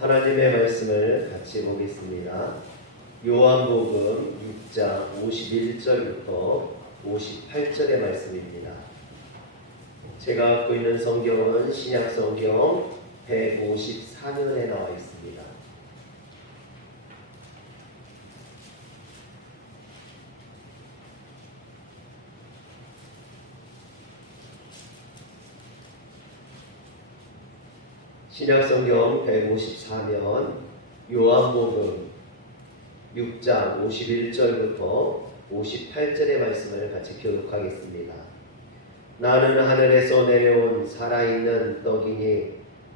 하나님의 말씀을 같이 보겠습니다. 요한복음 6장 51절부터 58절의 말씀입니다. 제가 갖고 있는 성경은 신약성경 154면에 나와 있습니다. 신약성경 154면 요한복음 6장 51절부터 58절의 말씀을 같이 교독하겠습니다. 나는 하늘에서 내려온 살아있는 떡이니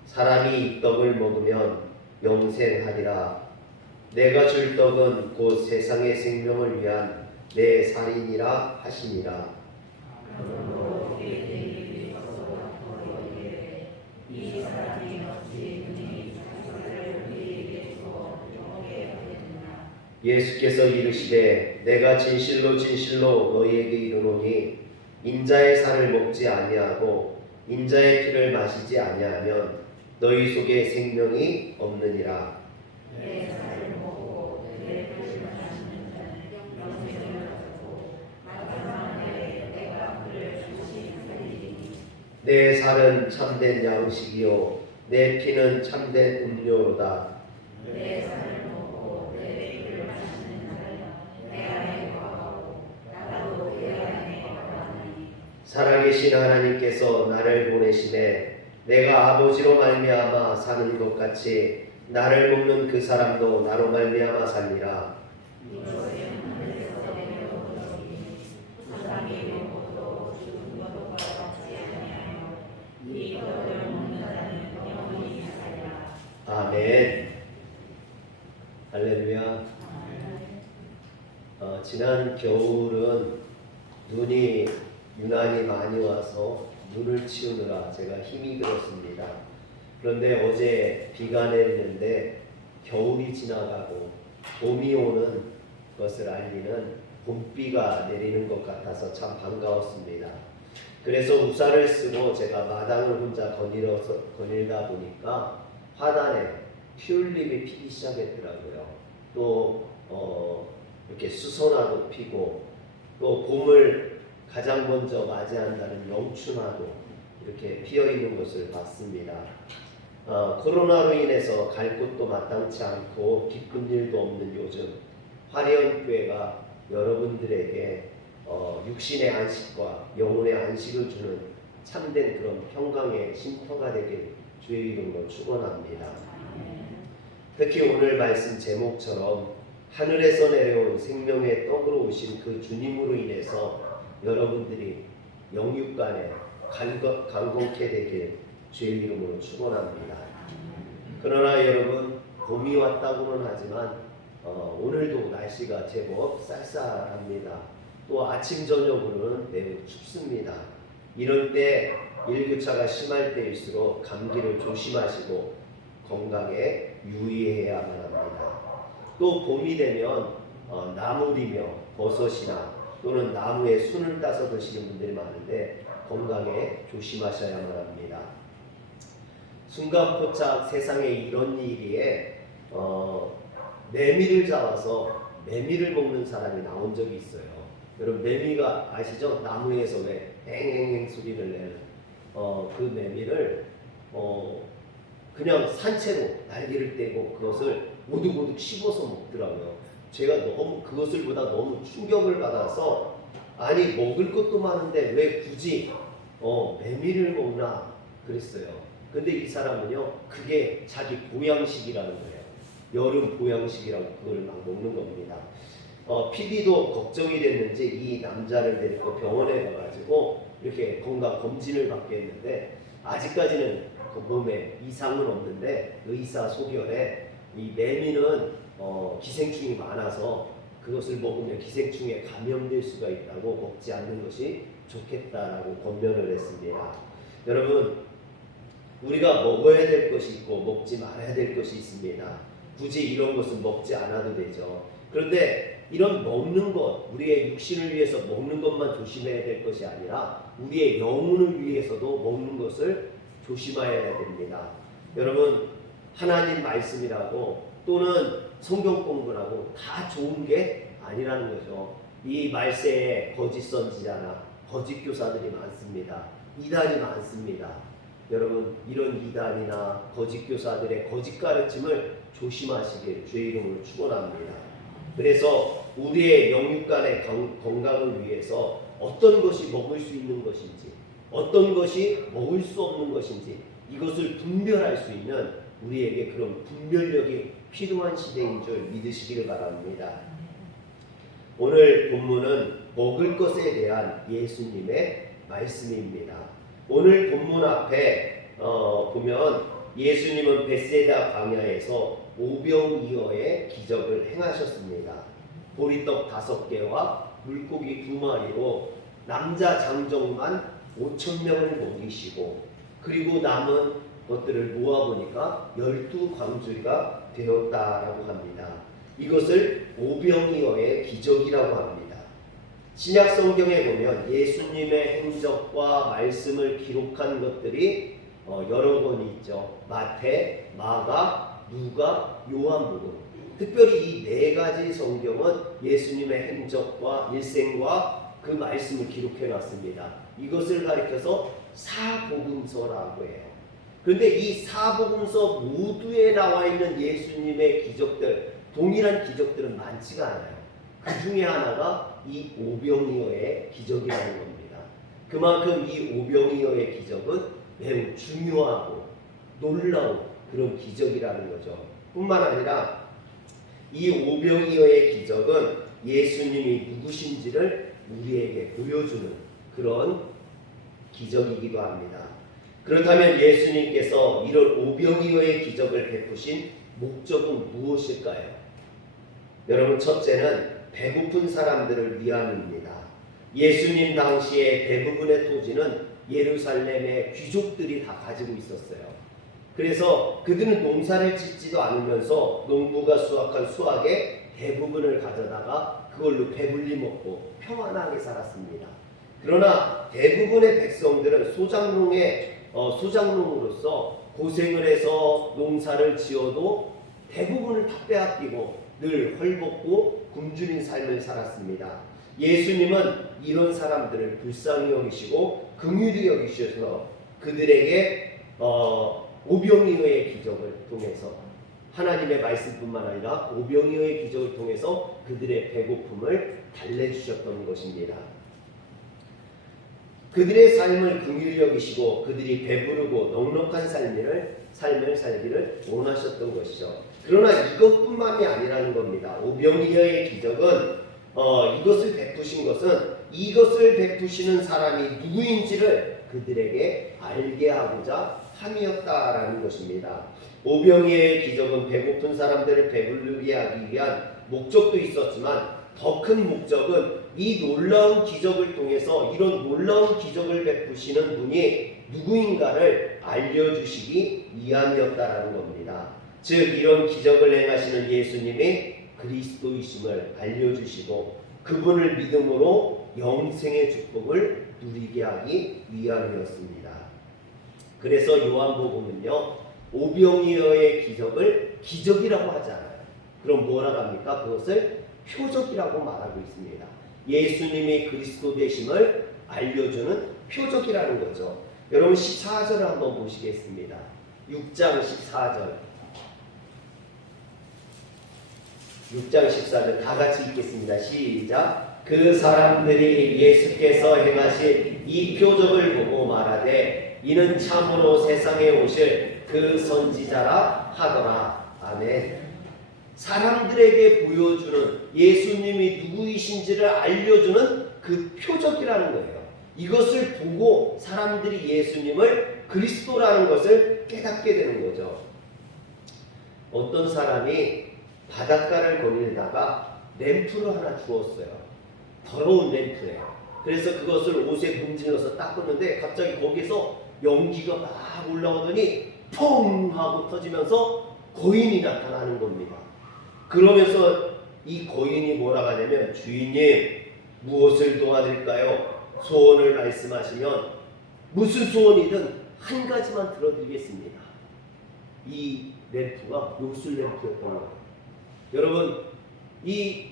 사람이 이 떡을 먹으면 영생하리라. 내가 줄 떡은 곧 세상의 생명을 위한 내 살이니라 하시니라. 예수께서 이르시되 내가 진실로 진실로 너희에게 이르노니 인자의 살을 먹지 아니하고 인자의 피를 마시지 아니하면 너희 속에 생명이 없느니라. 내 살을 먹고 내 피를 마시는 자는 영생을 얻고 마지막 날에 내가 그를 다시 살리리니 내 살은 참된 양식이요 내 피는 참된 음료로다. 내 살을 먹고 내 피를 마시는 자는 내 안에 거하고 나도 그 안에 거하나니 살아계신 하나님께서 나를 보내시매 내가 아버지로 말미암아 사는 것 같이 나를 먹는 그 사람도 나로 말미암아 살리라. 이것은 하늘에서 내려온 떡이니 사람이 먹어도 죽은 것과 같지 아니하며 이 떡을 먹는 자는 영원히 살리라. 아멘. 할렐루야. 지난 겨울은 눈이 유난히 많이 와서 눈을 치우느라 제가 힘이 들었습니다. 그런데 어제 비가 내리는데 겨울이 지나가고 봄이 오는 것을 알리는 봄비가 내리는 것 같아서 참 반가웠습니다. 그래서 우산을 쓰고 제가 마당을 혼자 거닐다 보니까 화단에 튤립이 피기 시작했더라고요. 또 이렇게 수선화도 피고 또 봄을 가장 먼저 맞이한다는 영춘화도 이렇게 피어 있는 것을 봤습니다. 코로나로 인해서 갈 곳도 마땅치 않고 기쁜 일도 없는 요즘 화려교회가 여러분들에게 육신의 안식과 영혼의 안식을 주는 참된 그런 평강의 쉼터가 되길 주의 이름으로 축원합니다. 특히 오늘 말씀 제목처럼 하늘에서 내려온 생명의 떡으로 오신 그 주님으로 인해서 여러분들이 영육간에 강건케 되길 주의 이름으로 축원합니다. 그러나 여러분 봄이 왔다고는 하지만 오늘도 날씨가 제법 쌀쌀합니다. 또 아침 저녁으로는 매우 춥습니다. 이럴 때 일교차가 심할 때일수록 감기를 조심하시고 건강에 유의해야만 합니다. 또 봄이 되면 나물이며 버섯이나 또는 나무에 순을 따서 드시는 분들이 많은데 건강에 조심하셔야만 합니다. 순간포착 세상에 이런 일이에 매미를 잡아서 매미를 먹는 사람이 나온 적이 있어요. 여러분 매미가 아시죠? 나무에서 왜 앵앵앵 소리를 내는 그 매미를 그냥 산채로 날개를 떼고 그것을 오둑오둑 씹어서 먹더라고요. 제가 그것을 보다 너무 충격을 받아서 아니 먹을 것도 많은데 왜 굳이 매미를 먹나 그랬어요. 근데 이 사람은요 그게 자기 보양식이라는 거예요. 여름 보양식이라고 그걸 막 먹는 겁니다. PD도 걱정이 됐는지 이 남자를 데리고 병원에 가가지고 이렇게 건강 검진을 받게 했는데 아직까지는 그 몸에 이상은 없는데 의사 소견에 이 매미는 기생충이 많아서 그것을 먹으면 기생충에 감염될 수가 있다고 먹지 않는 것이 좋겠다라고 권면을 했습니다. 여러분 우리가 먹어야 될 것이 있고 먹지 말아야 될 것이 있습니다. 굳이 이런 것은 먹지 않아도 되죠. 그런데 이런 먹는 것, 우리의 육신을 위해서 먹는 것만 조심해야 될 것이 아니라 우리의 영혼을 위해서도 먹는 것을 조심해야 됩니다. 여러분 하나님 말씀이라고 또는 성경 공부라고 다 좋은 게 아니라는 거죠. 이 말세에 거짓 선지자나 거짓 교사들이 많습니다. 이단이 많습니다. 여러분, 이런 이단이나 거짓 교사들의 거짓 가르침을 조심하시길 주의 이름으로 축원합니다. 그래서 우리의 영육간의 건강을 위해서 어떤 것이 먹을 수 있는 것인지, 어떤 것이 먹을 수 없는 것인지 이것을 분별할 수 있는 우리에게 그런 분별력이 필요한 시대인 줄 믿으시기를 바랍니다. 오늘 본문은 먹을 것에 대한 예수님의 말씀입니다. 오늘 본문 앞에 보면 예수님은 벳세다 광야에서 오병이어의 기적을 행하셨습니다. 보리떡 5개와 물고기 2마리로 남자 장정만 5,000명을 먹이시고, 그리고 남은 것들을 모아보니까 12광주리가 되었다라고 합니다. 이것을 오병이어의 기적이라고 합니다. 신약 성경에 보면 예수님의 행적과 말씀을 기록한 것들이 여러 권이 있죠. 마태, 마가, 누가, 요한복음. 특별히 이 4가지 성경은 예수님의 행적과 일생과 그 말씀을 기록해 놨습니다. 이것을 가리켜서 사복음서라고 해요. 그런데 이 사복음서 모두에 나와 있는 예수님의 기적들, 동일한 기적들은 많지가 않아요. 그 중에 하나가 이 오병이어의 기적이라는 겁니다. 그만큼 이 오병이어의 기적은 매우 중요하고 놀라운 그런 기적이라는 거죠. 뿐만 아니라 이 오병이어의 기적은 예수님이 누구신지를 우리에게 보여주는 그런 기적이기도 합니다. 그렇다면 예수님께서 이런 오병이어의 기적을 베푸신 목적은 무엇일까요? 여러분, 첫째는 배고픈 사람들을 위함입니다. 예수님 당시에 대부분의 토지는 예루살렘의 귀족들이 다 가지고 있었어요. 그래서 그들은 농사를 짓지도 않으면서 농부가 수확한 수확의 대부분을 가져다가 그걸로 배불리 먹고 평안하게 살았습니다. 그러나 대부분의 백성들은 소작농으로서 고생을 해서 농사를 지어도 대부분을 다 빼앗기고 늘 헐벗고 굶주린 삶을 살았습니다. 예수님은 이런 사람들을 불쌍히 여기시고 긍휼히 여기셔서 그들에게 오병이어의 기적을 통해서, 하나님의 말씀뿐만 아니라 오병이어의 기적을 통해서 그들의 배고픔을 달래주셨던 것입니다. 그들의 삶을 긍휼히 여기시고 그들이 배부르고 넉넉한 삶을 살기를 원하셨던 것이죠. 그러나 이것뿐만이 아니라는 겁니다. 오병이어의 기적은 이것을 베푸신 것은 이것을 베푸시는 사람이 누구인지를 그들에게 알게 하고자 함이었다라는 것입니다. 오병이어의 기적은 배고픈 사람들을 배부르게 하기 위한 목적도 있었지만 더 큰 목적은 이 놀라운 기적을 통해서 이런 놀라운 기적을 베푸시는 분이 누구인가를 알려주시기 위함이었다라는 겁니다. 즉, 이런 기적을 행하시는 예수님이 그리스도이심을 알려주시고 그분을 믿음으로 영생의 축복을 누리게 하기 위함이었습니다. 그래서 요한복음은요, 오병이어의 기적을 기적이라고 하지 않아요. 그럼 뭐라고 합니까? 그것을 표적이라고 말하고 있습니다. 예수님이 그리스도 되심을 알려주는 표적이라는 거죠. 여러분, 14절을 한번 보시겠습니다. 6장 14절. 6장 14절 다 같이 읽겠습니다. 시작. 그 사람들이 예수께서 행하신 이 표적을 보고 말하되 이는 참으로 세상에 오실 그 선지자라 하더라. 아멘. 사람들에게 보여주는 예수님이 누구이신지를 알려주는 그 표적이라는 거예요. 이것을 보고 사람들이 예수님을 그리스도라는 것을 깨닫게 되는 거죠. 어떤 사람이 바닷가를 거닐다가 램프를 하나 주었어요. 더러운 램프예요. 그래서 그것을 옷에 문질러서 닦았는데 갑자기 거기서 연기가 막 올라오더니 펑 하고 터지면서 거인이 나타나는 겁니다. 그러면서 이 거인이 뭐라고 하냐면, 주인님, 무엇을 도와드릴까요? 소원을 말씀하시면 무슨 소원이든 한 가지만 들어드리겠습니다. 이 램프가 요술 램프였던 거예요. 여러분, 이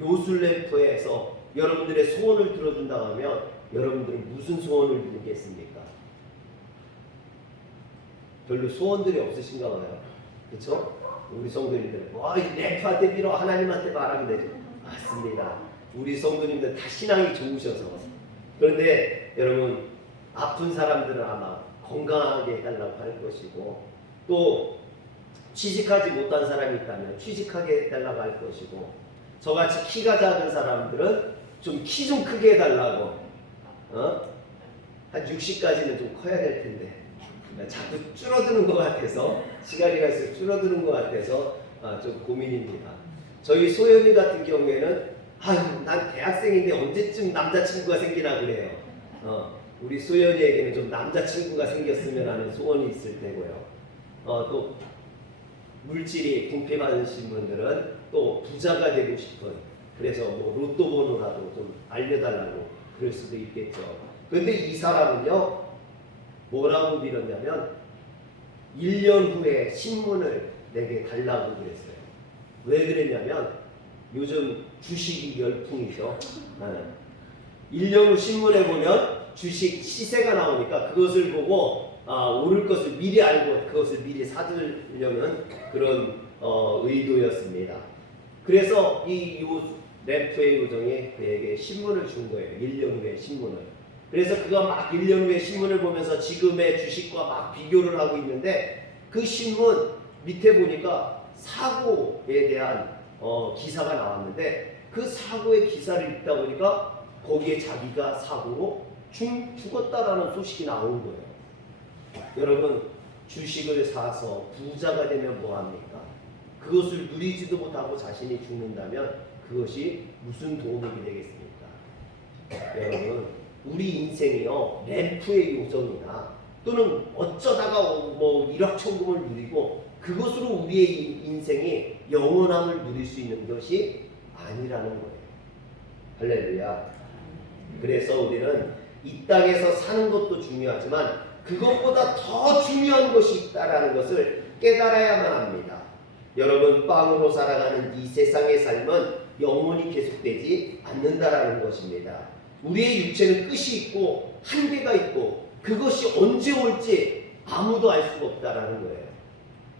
요술 램프에서 여러분들의 소원을 들어준다고 하면 여러분들은 무슨 소원을 빌겠습니까? 별로 소원들이 없으신가 봐요. 그렇죠? 우리 성도님들, 이 램프한테 빌어 하나님한테 말하면 되죠. 맞습니다. 우리 성도님들 다 신앙이 좋으셔서. 그런데 여러분, 아픈 사람들은 아마 건강하게 해달라고 할 것이고, 또 취직하지 못한 사람이 있다면 취직하게 해달라고 할 것이고, 저같이 키가 작은 사람들은 좀 키 좀 크게 해달라고, 한 60까지는 좀 커야 될 텐데 자꾸 줄어드는 것 같아서, 시간이 갈수록 줄어드는 것 같아서 좀 고민입니다. 저희 소연이 같은 경우에는 난 대학생인데 언제쯤 남자친구가 생기나 그래요. 우리 소연이에게는 좀 남자친구가 생겼으면 하는 소원이 있을 테고요. 또 물질이 궁핍 많으신 분들은 또 부자가 되고 싶은, 그래서 뭐 로또 번호라도 좀 알려달라고 그럴 수도 있겠죠. 그런데 이 사람은요, 뭐라고 빌었냐면 1년 후에 신문을 내게 달라고 그랬어요. 왜 그랬냐면 요즘 주식이 열풍이죠. 1년 후 신문에 보면 주식 시세가 나오니까 그것을 보고 오를 것을 미리 알고 그것을 미리 사두려는 그런 의도였습니다. 그래서 이 램프의 요정이 그에게 신문을 준 거예요. 1년 후에 신문을. 그래서 그가 막 1년 후에 신문을 보면서 지금의 주식과 막 비교를 하고 있는데, 그 신문 밑에 보니까 사고에 대한 기사가 나왔는데, 그 사고의 기사를 읽다 보니까 거기에 자기가 사고로 죽었다라는 소식이 나온 거예요. 여러분, 주식을 사서 부자가 되면 뭐합니까? 그것을 누리지도 못하고 자신이 죽는다면 그것이 무슨 도움이 되겠습니까? 여러분, 우리 인생이요, 램프의 요정이나 또는 어쩌다가 뭐 일확천금을 누리고 그것으로 우리의 인생이 영원함을 누릴 수 있는 것이 아니라는 거예요. 할렐루야. 그래서 우리는 이 땅에서 사는 것도 중요하지만 그것보다 더 중요한 것이 있다라는 것을 깨달아야만 합니다. 여러분, 빵으로 살아가는 이 세상의 삶은 영원히 계속되지 않는다라는 것입니다. 우리의 육체는 끝이 있고 한계가 있고 그것이 언제 올지 아무도 알 수가 없다라는 거예요.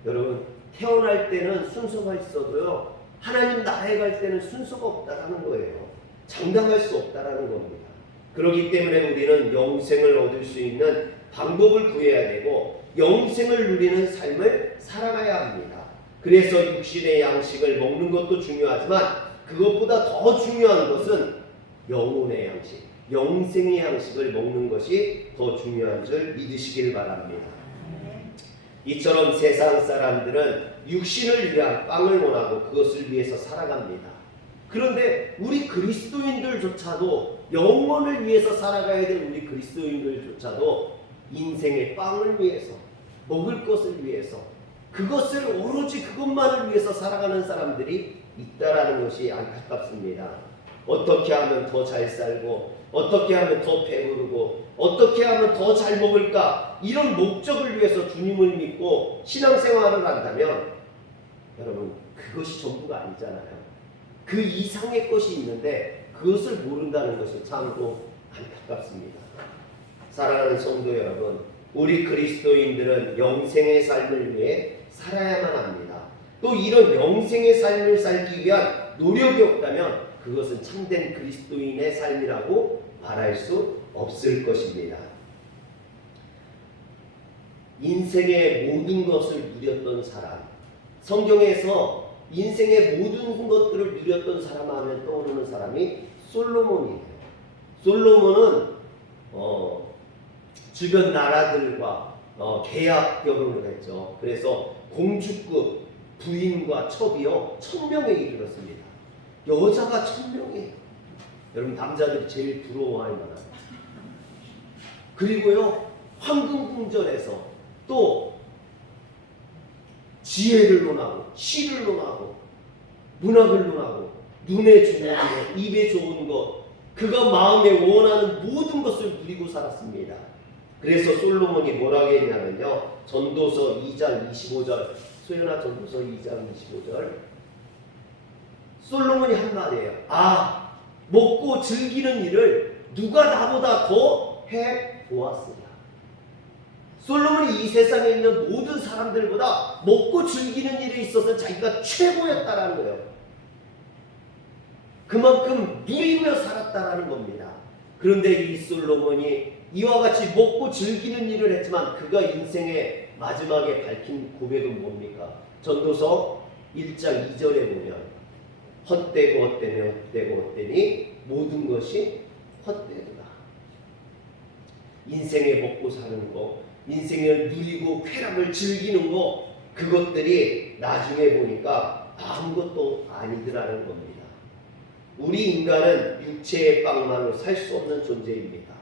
여러분, 태어날 때는 순서가 있어도요, 하나님 나라에 갈 때는 순서가 없다라는 거예요. 장담할 수 없다라는 겁니다. 그렇기 때문에 우리는 영생을 얻을 수 있는 방법을 구해야 되고 영생을 누리는 삶을 살아가야 합니다. 그래서 육신의 양식을 먹는 것도 중요하지만 그것보다 더 중요한 것은 영혼의 양식, 영생의 양식을 먹는 것이 더 중요한 줄 믿으시길 바랍니다. 이처럼 세상 사람들은 육신을 위한 빵을 원하고 그것을 위해서 살아갑니다. 그런데 우리 그리스도인들조차도, 영혼을 위해서 살아가야 될 우리 그리스도인들조차도 인생의 빵을 위해서, 먹을 것을 위해서, 그것을 오로지 그것만을 위해서 살아가는 사람들이 있다라는 것이 안타깝습니다. 어떻게 하면 더 잘 살고, 어떻게 하면 더 배부르고, 어떻게 하면 더 잘 먹을까, 이런 목적을 위해서 주님을 믿고 신앙생활을 한다면 여러분, 그것이 전부가 아니잖아요. 그 이상의 것이 있는데 그것을 모른다는 것이 참고 안타깝습니다. 사랑하는 성도 여러분, 우리 그리스도인들은 영생의 삶을 위해 살아야만 합니다. 또 이런 영생의 삶을 살기 위한 노력이 없다면 그것은 참된 그리스도인의 삶이라고 말할 수 없을 것입니다. 인생의 모든 것을 누렸던 사람, 성경에서 인생의 모든 것들을 누렸던 사람 하면 떠오르는 사람이 솔로몬이에요. 솔로몬은 주변 나라들과 계약 결혼을 했죠. 그래서 공주급 부인과 첩이요 1000명에 이르렀습니다. 여자가 1000명이에요. 여러분, 남자들이 제일 부러워할 만한. 그리고요, 황금궁전에서 또 지혜를 논하고 시를 논하고 문학을 논하고 눈에 좋은 것, 입에 좋은 것, 그가 마음에 원하는 모든 것을 누리고 살았습니다. 그래서 솔로몬이 뭐라고 했냐면요. 전도서 2장 25절. 소연아, 전도서 2장 25절. 솔로몬이 한 말이에요. 아, 먹고 즐기는 일을 누가 나보다 더 해보았으랴. 솔로몬이 이 세상에 있는 모든 사람들보다 먹고 즐기는 일에 있어서 자기가 최고였다라는 거예요. 그만큼 누리며 살았다라는 겁니다. 그런데 이 솔로몬이 이와 같이 먹고 즐기는 일을 했지만 그가 인생의 마지막에 밝힌 고백은 뭡니까? 전도서 1장 2절에 보면 헛되고 헛되며 헛되고 헛되니 모든 것이 헛되도다. 인생에 먹고 사는 거, 인생을 누리고 쾌락을 즐기는 거, 그것들이 나중에 보니까 아무것도 아니더라는 겁니다. 우리 인간은 육체의 빵만으로 살 수 없는 존재입니다.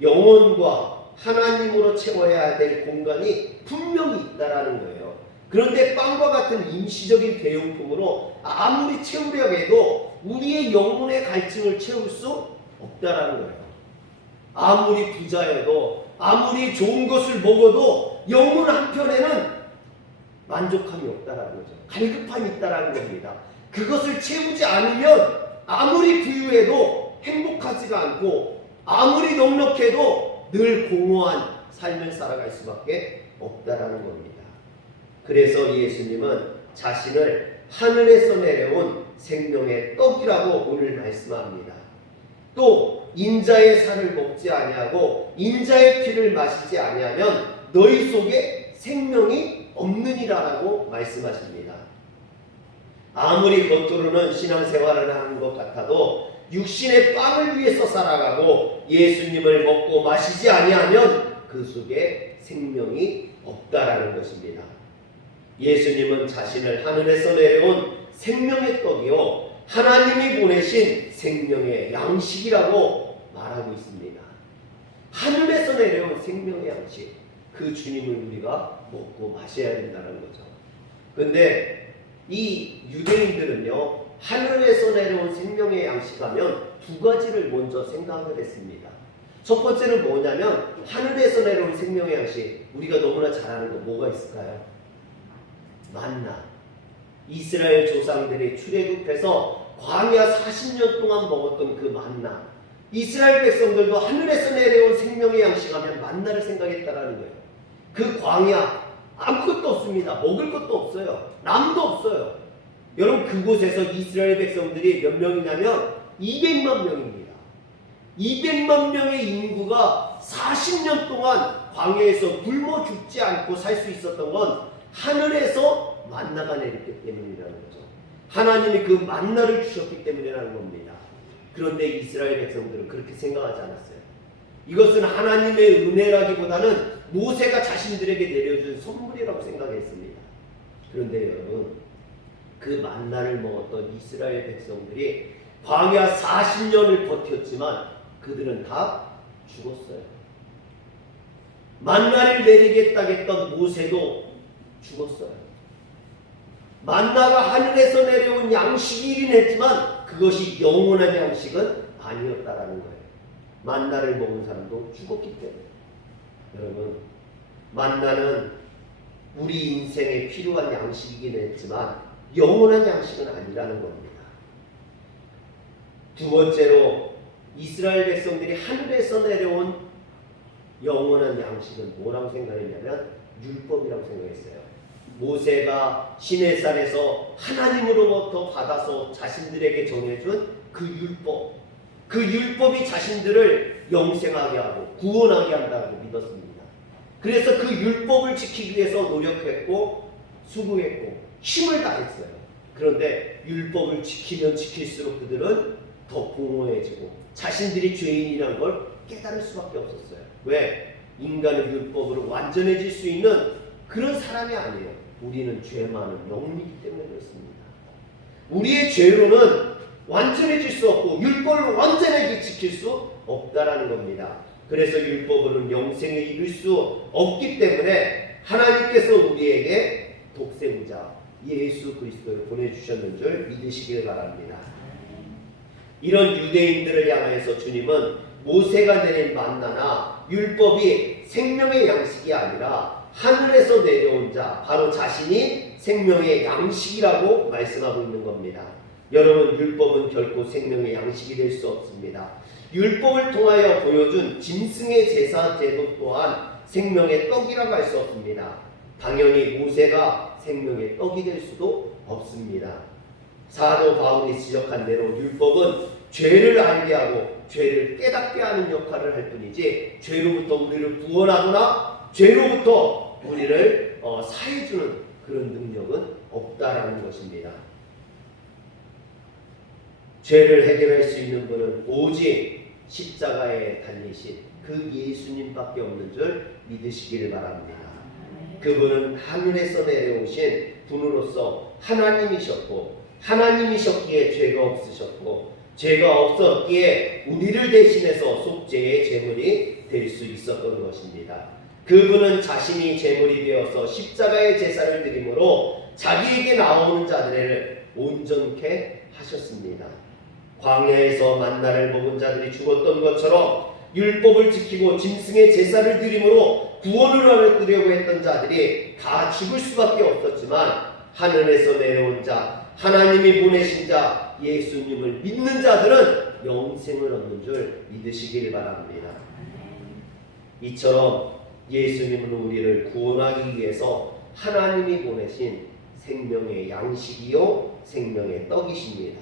영혼과 하나님으로 채워야 될 공간이 분명히 있다라는 거예요. 그런데 빵과 같은 임시적인 대용품으로 아무리 채우려고 해도 우리의 영혼의 갈증을 채울 수 없다라는 거예요. 아무리 부자여도 아무리 좋은 것을 먹어도 영혼 한편에는 만족함이 없다라는 거죠. 갈급함이 있다라는 겁니다. 그것을 채우지 않으면 아무리 부유해도 행복하지가 않고 아무리 넉넉해도 늘 공허한 삶을 살아갈 수밖에 없다라는 겁니다. 그래서 예수님은 자신을 하늘에서 내려온 생명의 떡이라고 오늘 말씀합니다. 또 인자의 살을 먹지 아니하고 인자의 피를 마시지 아니하면 너희 속에 생명이 없느니라라고 말씀하십니다. 아무리 겉으로는 신앙생활을 하는 것 같아도 육신의 빵을 위해서 살아가고 예수님을 먹고 마시지 아니하면 그 속에 생명이 없다라는 것입니다. 예수님은 자신을 하늘에서 내려온 생명의 떡이요 하나님이 보내신 생명의 양식이라고 말하고 있습니다. 하늘에서 내려온 생명의 양식, 그 주님을 우리가 먹고 마셔야 된다는 거죠. 근데 이 유대인들은요, 하늘에서 내려온 생명의 양식하면 두 가지를 먼저 생각을 했습니다. 첫 번째는 뭐냐면 하늘에서 내려온 생명의 양식, 우리가 너무나 잘 아는 거 뭐가 있을까요? 만나. 이스라엘 조상들이 출애굽해서 광야 40년 동안 먹었던 그 만나. 이스라엘 백성들도 하늘에서 내려온 생명의 양식하면 만나를 생각했다라는 거예요. 그 광야 아무것도 없습니다. 먹을 것도 없어요. 나무도 없어요. 여러분, 그곳에서 이스라엘 백성들이 몇 명이냐면 200만 명입니다. 200만 명의 인구가 40년 동안 광야에서 굶어 죽지 않고 살 수 있었던 건 하늘에서 만나가 내렸기 때문이라는 거죠. 하나님이 그 만나를 주셨기 때문이라는 겁니다. 그런데 이스라엘 백성들은 그렇게 생각하지 않았어요. 이것은 하나님의 은혜라기보다는 모세가 자신들에게 내려준 선물이라고 생각했습니다. 그런데 여러분, 그 만나를 먹었던 이스라엘 백성들이 광야 40년을 버텼지만 그들은 다 죽었어요. 만나를 내리겠다고 했던 모세도 죽었어요. 만나가 하늘에서 내려온 양식이긴 했지만 그것이 영원한 양식은 아니었다라는 거예요. 만나를 먹은 사람도 죽었기 때문에. 여러분, 만나는 우리 인생에 필요한 양식이긴 했지만 영원한 양식은 아니라는 겁니다. 두 번째로 이스라엘 백성들이 하늘에서 내려온 영원한 양식은 뭐라고 생각했냐면 율법이라고 생각했어요. 모세가 시내산에서 하나님으로부터 받아서 자신들에게 전해준 그 율법, 그 율법이 자신들을 영생하게 하고 구원하게 한다고 믿었습니다. 그래서 그 율법을 지키기 위해서 노력했고 수고했고 힘을 다했어요. 그런데 율법을 지키면 지킬수록 그들은 더 공허해지고 자신들이 죄인이라는 걸 깨달을 수밖에 없었어요. 왜? 인간의 율법으로 완전해질 수 있는 그런 사람이 아니에요. 우리는 죄 많은 영혼이기 때문에 그렇습니다. 우리의 죄로는 완전해질 수 없고 율법을 완전하게 지킬 수 없다라는 겁니다. 그래서 율법으로는 영생에 이를 수 없기 때문에 하나님께서 우리에게 독생자 예수 그리스도를 보내주셨는 줄 믿으시길 바랍니다. 이런 유대인들을 향하여서 주님은 모세가 내린 만나나 율법이 생명의 양식이 아니라 하늘에서 내려온 자, 바로 자신이 생명의 양식이라고 말씀하고 있는 겁니다. 여러분, 율법은 결코 생명의 양식이 될 수 없습니다. 율법을 통하여 보여준 짐승의 제사 제도 또한 생명의 떡이라고 할 수 없습니다. 당연히 모세가 생명의 떡이 될 수도 없습니다. 사도 바울이 지적한 대로 율법은 죄를 알게 하고 죄를 깨닫게 하는 역할을 할 뿐이지 죄로부터 우리를 구원하거나 죄로부터 우리를 사해주는 그런 능력은 없다라는 것입니다. 죄를 해결할 수 있는 분은 오직 십자가에 달리신 그 예수님밖에 없는 줄 믿으시기를 바랍니다. 그분은 하늘에서 내려오신 분으로서 하나님이셨고 하나님이셨기에 죄가 없으셨고 죄가 없었기에 우리를 대신해서 속죄의 제물이 될 수 있었던 것입니다. 그분은 자신이 제물이 되어서 십자가의 제사를 드림으로 자기에게 나오는 자들을 온전케 하셨습니다. 광야에서 만나를 먹은 자들이 죽었던 것처럼 율법을 지키고 짐승의 제사를 드림으로 구원을 얻으려고 했던 자들이 다 죽을 수밖에 없었지만 하늘에서 내려온 자, 하나님이 보내신 자, 예수님을 믿는 자들은 영생을 얻는 줄 믿으시길 바랍니다. 이처럼 예수님은 우리를 구원하기 위해서 하나님이 보내신 생명의 양식이요 생명의 떡이십니다.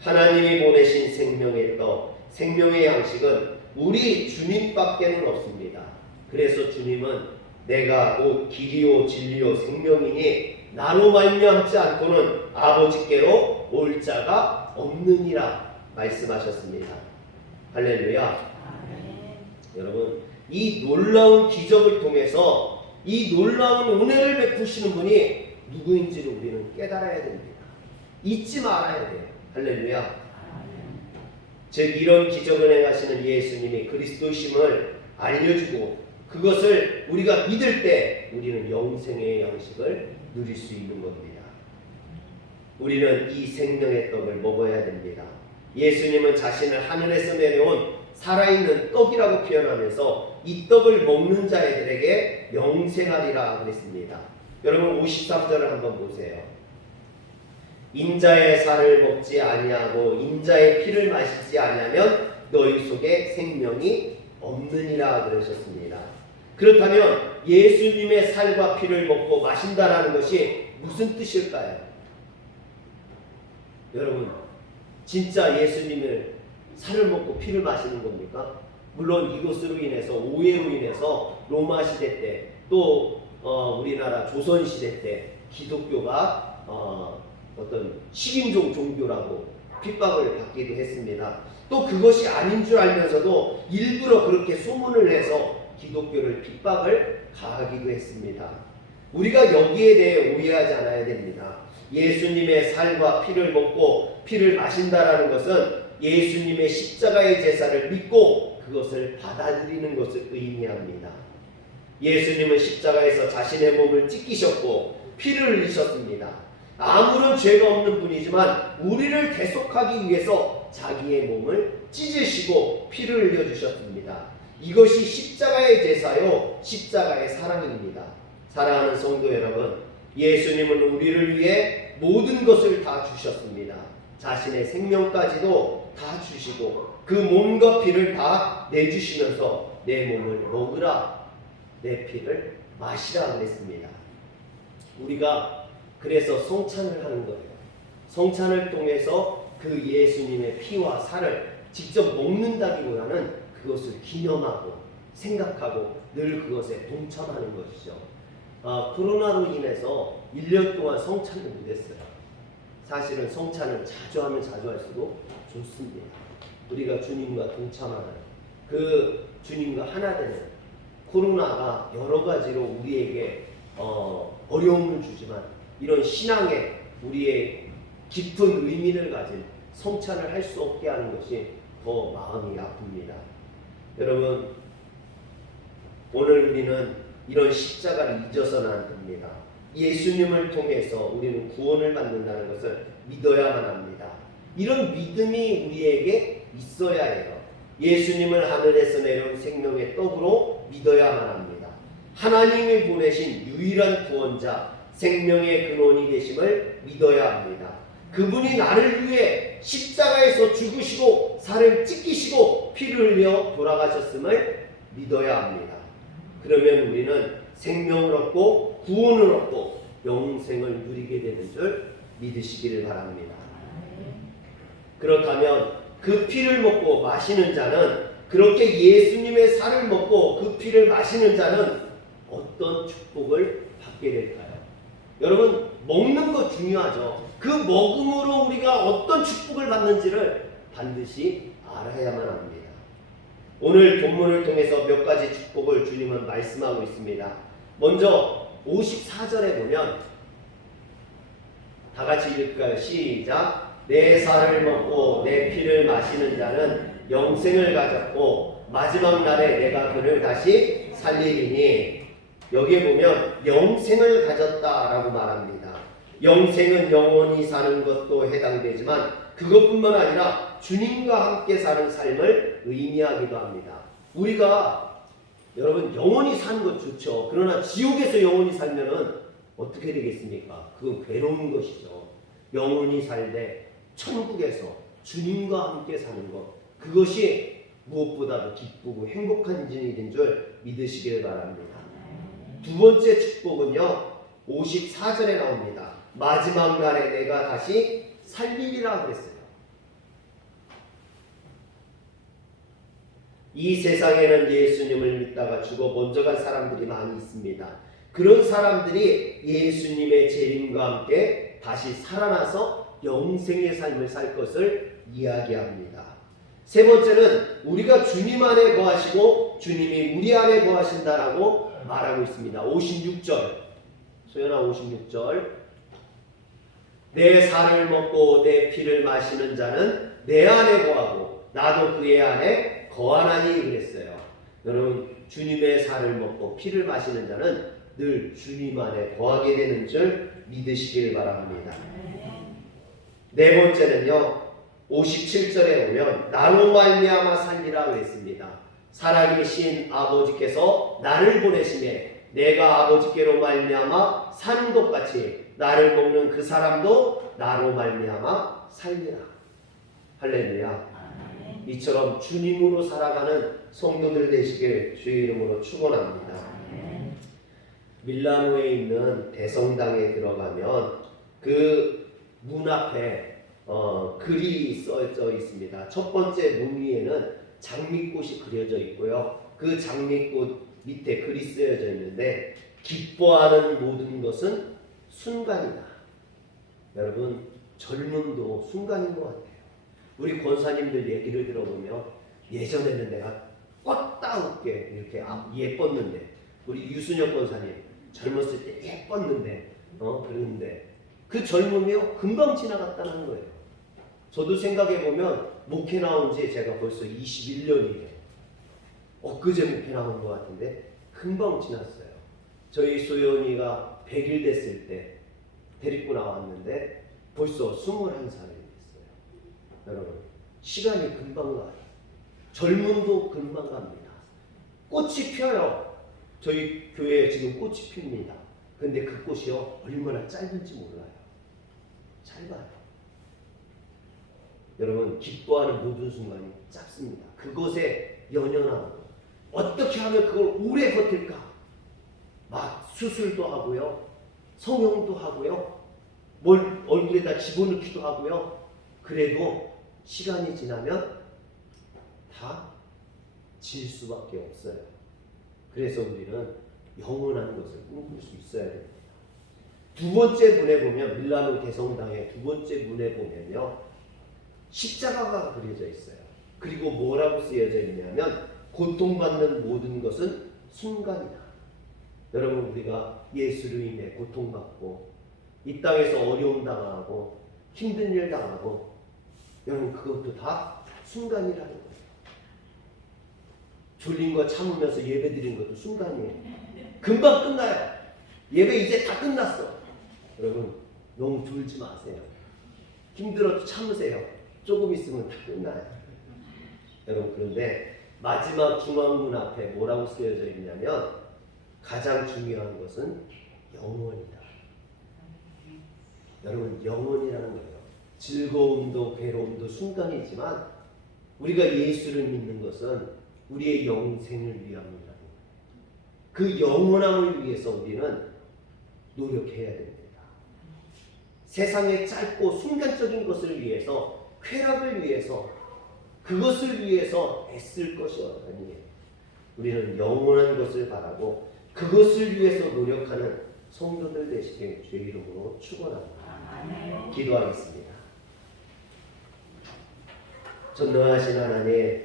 하나님이 보내신 생명의 떡, 생명의 양식은 우리 주님밖에는 없습니다. 그래서 주님은 내가 곧 길이요 진리요 생명이니 나로 말미암지 않고는 아버지께로 올 자가 없느니라 말씀하셨습니다. 할렐루야. 여러분, 이 놀라운 기적을 통해서 이 놀라운 은혜를 베푸시는 분이 누구인지를 우리는 깨달아야 됩니다. 잊지 말아야 돼요. 할렐루야. 즉 이런 기적을 행하시는 예수님이 그리스도심을 알려주고 그것을 우리가 믿을 때 우리는 영생의 양식을 누릴 수 있는 겁니다. 우리는 이 생명의 떡을 먹어야 됩니다. 예수님은 자신을 하늘에서 내려온 살아있는 떡이라고 표현하면서 이 떡을 먹는 자들에게 영생하리라 그랬습니다. 여러분 53절을 한번 보세요. 인자의 살을 먹지 아니하고 인자의 피를 마시지 아니하면 너희 속에 생명이 없느니라 그러셨습니다. 그렇다면 예수님의 살과 피를 먹고 마신다라는 것이 무슨 뜻일까요? 여러분, 진짜 예수님의 살을 먹고 피를 마시는 겁니까? 물론 이것으로 인해서 오해로 인해서 로마 시대 때 또 우리나라 조선 시대 때 기독교가 어떤 식인종 종교라고 핍박을 받기도 했습니다. 또 그것이 아닌 줄 알면서도 일부러 그렇게 소문을 내서 기독교를 핍박을 가하기도 했습니다. 우리가 여기에 대해 오해하지 않아야 됩니다. 예수님의 살과 피를 먹고 피를 마신다라는 것은 예수님의 십자가의 제사를 믿고 그것을 받아들이는 것을 의미합니다. 예수님은 십자가에서 자신의 몸을 찢기셨고 피를 흘리셨습니다. 아무런 죄가 없는 분이지만 우리를 대속하기 위해서 자기의 몸을 찢으시고 피를 흘려주셨습니다. 이것이 십자가의 제사요 십자가의 사랑입니다. 사랑하는 성도 여러분, 예수님은 우리를 위해 모든 것을 다 주셨습니다. 자신의 생명까지도 다 주시고 그 몸과 피를 다 내주시면서 내 몸을 먹으라, 내 피를 마시라 그랬습니다. 우리가 그래서 성찬을 하는 거예요. 성찬을 통해서 그 예수님의 피와 살을 직접 먹는다기보다는 그것을 기념하고 생각하고 늘 그것에 동참하는 것이죠. 코로나로 인해서 1년 동안 성찬을 못했어요. 사실은 성찬을 자주 하면 자주 할수록 좋습니다. 우리가 주님과 동참하는 그 주님과 하나 되는 코로나가 여러 가지로 우리에게 어려움을 주지만 이런 신앙에 우리의 깊은 의미를 가진 성찬을 할 수 없게 하는 것이 더 마음이 아픕니다. 여러분, 오늘 우리는 이런 십자가를 잊어서는 안 됩니다. 예수님을 통해서 우리는 구원을 받는다는 것을 믿어야만 합니다. 이런 믿음이 우리에게 있어야 해요. 예수님을 하늘에서 내려온 생명의 떡으로 믿어야만 합니다. 하나님이 보내신 유일한 구원자, 생명의 근원이 되심을 믿어야 합니다. 그분이 나를 위해 십자가에서 죽으시고 살을 찢기시고 피를 흘려 돌아가셨음을 믿어야 합니다. 그러면 우리는 생명을 얻고 구원을 얻고 영생을 누리게 되는 줄 믿으시기를 바랍니다. 그렇다면 그 피를 먹고 마시는 자는, 그렇게 예수님의 살을 먹고 그 피를 마시는 자는 어떤 축복을 받게 될까요? 여러분, 먹는 거 중요하죠. 그 먹음으로 우리가 어떤 축복을 받는지를 반드시 알아야만 합니다. 오늘 본문을 통해서 몇 가지 축복을 주님은 말씀하고 있습니다. 먼저 54절에 보면 다 같이 읽을까요? 시작. 내 살을 먹고 내 피를 마시는 자는 영생을 가졌고 마지막 날에 내가 그를 다시 살리리니. 여기에 보면 영생을 가졌다라고 말합니다. 영생은 영원히 사는 것도 해당되지만 그것뿐만 아니라 주님과 함께 사는 삶을 의미하기도 합니다. 우리가 여러분 영원히 사는 것 좋죠. 그러나 지옥에서 영원히 살면은 어떻게 되겠습니까? 그건 괴로운 것이죠. 영원히 살되 천국에서 주님과 함께 사는 것, 그것이 무엇보다도 기쁘고 행복한 인생인 줄 믿으시길 바랍니다. 두 번째 축복은요, 54절에 나옵니다. 마지막 날에 내가 다시 살리리라 그랬어요. 이 세상에는 예수님을 믿다가 죽어 먼저 간 사람들이 많이 있습니다. 그런 사람들이 예수님의 재림과 함께 다시 살아나서 영생의 삶을 살 것을 이야기합니다. 세 번째는 우리가 주님 안에 거하시고 주님이 우리 안에 거하신다라고 말하고 있습니다. 56절, 소연아 56절. 내 살을 먹고 내 피를 마시는 자는 내 안에 거하고 나도 그의 안에 거하나니 그랬어요. 여러분, 주님의 살을 먹고 피를 마시는 자는 늘 주님 안에 거하게 되는 줄 믿으시길 바랍니다. 네 번째는요, 57절에 보면 나로 말미암아 살리라 그랬습니다. 살아계신 아버지께서 나를 보내심에 내가 아버지께로 말미암아 사는 것 같이 나를 먹는 그 사람도 나로 말미암아 살리라. 할렐루야. 이처럼 주님으로 살아가는 성도들 되시길 주의 이름으로 축원합니다. 밀라노에 있는 대성당에 들어가면 그 문 앞에 글이 써져 있습니다. 첫 번째 문 위에는 장미꽃이 그려져 있고요. 그 장미꽃 밑에 글이 쓰여져 있는데 기뻐하는 모든 것은 순간이다. 여러분, 젊음도 순간인 것 같아요. 우리 권사님들 얘기를 들어보면 예전에는 내가 껐다웃게 이렇게 예뻤는데, 우리 유순혁 권사님 젊었을 때 예뻤는데 그랬는데 그 젊음이요 금방 지나갔다는 거예요. 저도 생각해보면 목회 나온 지 제가 벌써 21년이에요. 엊그제 목회 나온 것 같은데 금방 지났어요. 저희 소연이가 100일 됐을 때 데리고 나왔는데 벌써 21살이 됐어요. 여러분, 시간이 금방 가요. 젊음도 금방 갑니다. 꽃이 펴요. 저희 교회에 지금 꽃이 핍니다. 근데 그 꽃이요 얼마나 짧은지 몰라요. 짧아요. 여러분, 기뻐하는 모든 순간이 짧습니다. 그것에 연연하고 어떻게 하면 그걸 오래 버틸까? 막 수술도 하고요, 성형도 하고요, 뭘 얼굴에다 집어넣기도 하고요. 그래도 시간이 지나면 다 질 수밖에 없어요. 그래서 우리는 영원한 것을 꿈꿀 수 있어야 됩니다. 두 번째 문에 보면, 밀라노 대성당의 두 번째 문에 보면요, 십자가가 그려져 있어요. 그리고 뭐라고 쓰여져 있냐면 고통받는 모든 것은 순간이다. 여러분, 우리가 예수로 인해 고통받고 이 땅에서 어려움 당하고 힘든 일 당하고, 여러분, 그것도 다 순간이라는 거예요. 졸린 거 참으면서 예배 드린 것도 순간이에요. 금방 끝나요. 예배 이제 다 끝났어. 여러분, 너무 졸지 마세요. 힘들어도 참으세요. 조금 있으면 다 끝나요. 여러분, 그런데 마지막 중앙문 앞에 뭐라고 쓰여져 있냐면 가장 중요한 것은 영원이다. 여러분, 영원이라는 거예요. 즐거움도 괴로움도 순간이지만 우리가 예수를 믿는 것은 우리의 영생을 위함이라는 거예요. 그 영원함을 위해서 우리는 노력해야 됩니다. 세상의 짧고 순간적인 것을 위해서, 쾌락을 위해서, 그것을 위해서 애쓸 것이 아니에요. 우리는 영원한 것을 바라고 그것을 위해서 노력하는 성도들 되시길 주의 이름으로 축원합니다. 기도하겠습니다. 전능하신 하나님,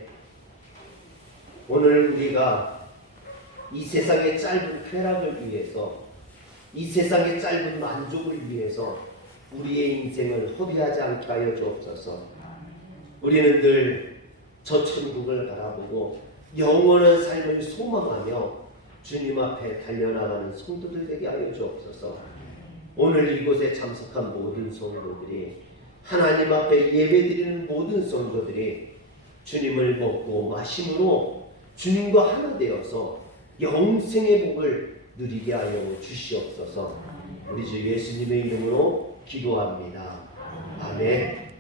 오늘 우리가 이 세상의 짧은 쾌락을 위해서, 이 세상의 짧은 만족을 위해서 우리의 인생을 허비하지 않게 하여 주옵소서. 우리는 늘 저 천국을 바라보고 영원한 삶을 소망하며 주님 앞에 달려나가는 성도들 되게 하여 주옵소서. 오늘 이곳에 참석한 모든 성도들이, 하나님 앞에 예배드리는 모든 성도들이 주님을 먹고 마심으로 주님과 하나 되어서 영생의 복을 누리게 하여 주시옵소서. 우리 주 예수님의 이름으로 기도합니다. 아멘.